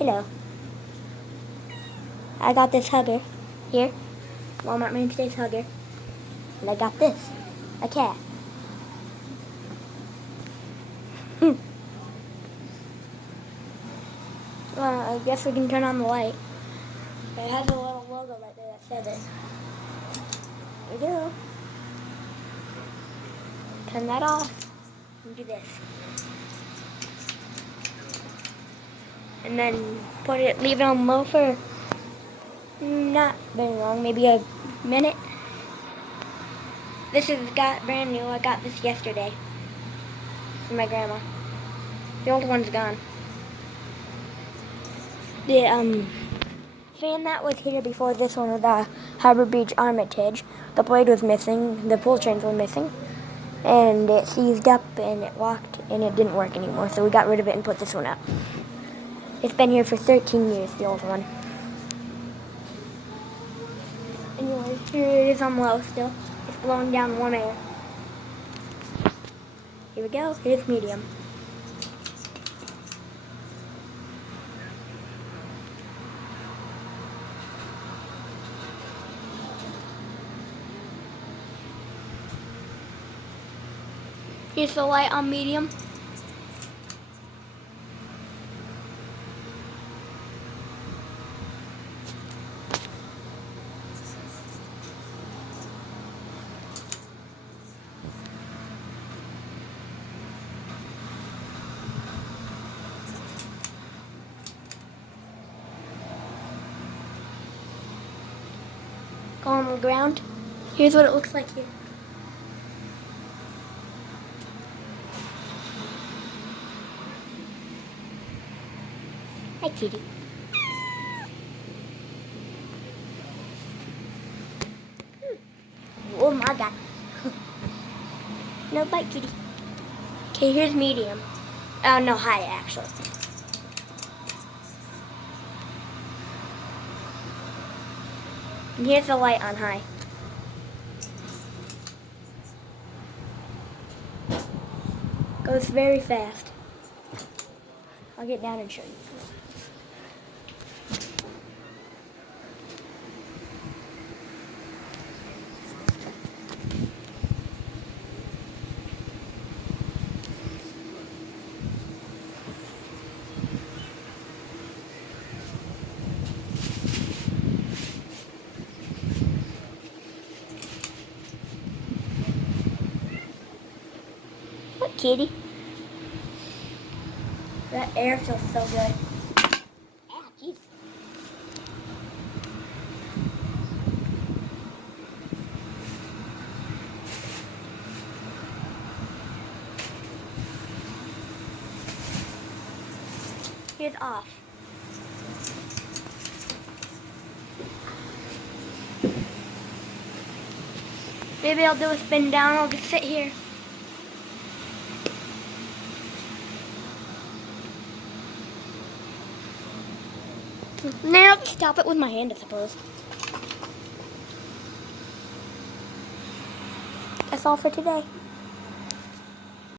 Hello. I got this hugger here, Walmart Mainstays hugger, and I got this, a cat. Well, I guess we can turn on the light. It has a little logo right there that says it. There we go. Turn that off and do this. And then leave it on low for not very long, maybe a minute. This is brand new. I got this yesterday from my grandma. The old one's gone. The fan that was here before this one was the Harbor Beach Armitage. The blade was missing, the pull chains were missing, and it seized up and it walked and it didn't work anymore, so we got rid of it and put this one up. It's been here for 13 years, the old one. Anyway, here it is on low still. It's blowing down warm air. Here we go, here's medium. Here's the light on medium. Go on the ground. Here's what it looks like here. Hi, kitty. Oh my God. No bite, kitty. Okay, here's medium. Oh, no, high, actually. And here's the light on high. Goes very fast. I'll get down and show you. What, kitty? That air feels so good. Ah, jeez. Here's off. Maybe I'll do a spin down. I'll just sit here. Now I'll stop it with my hand, I suppose. That's all for today.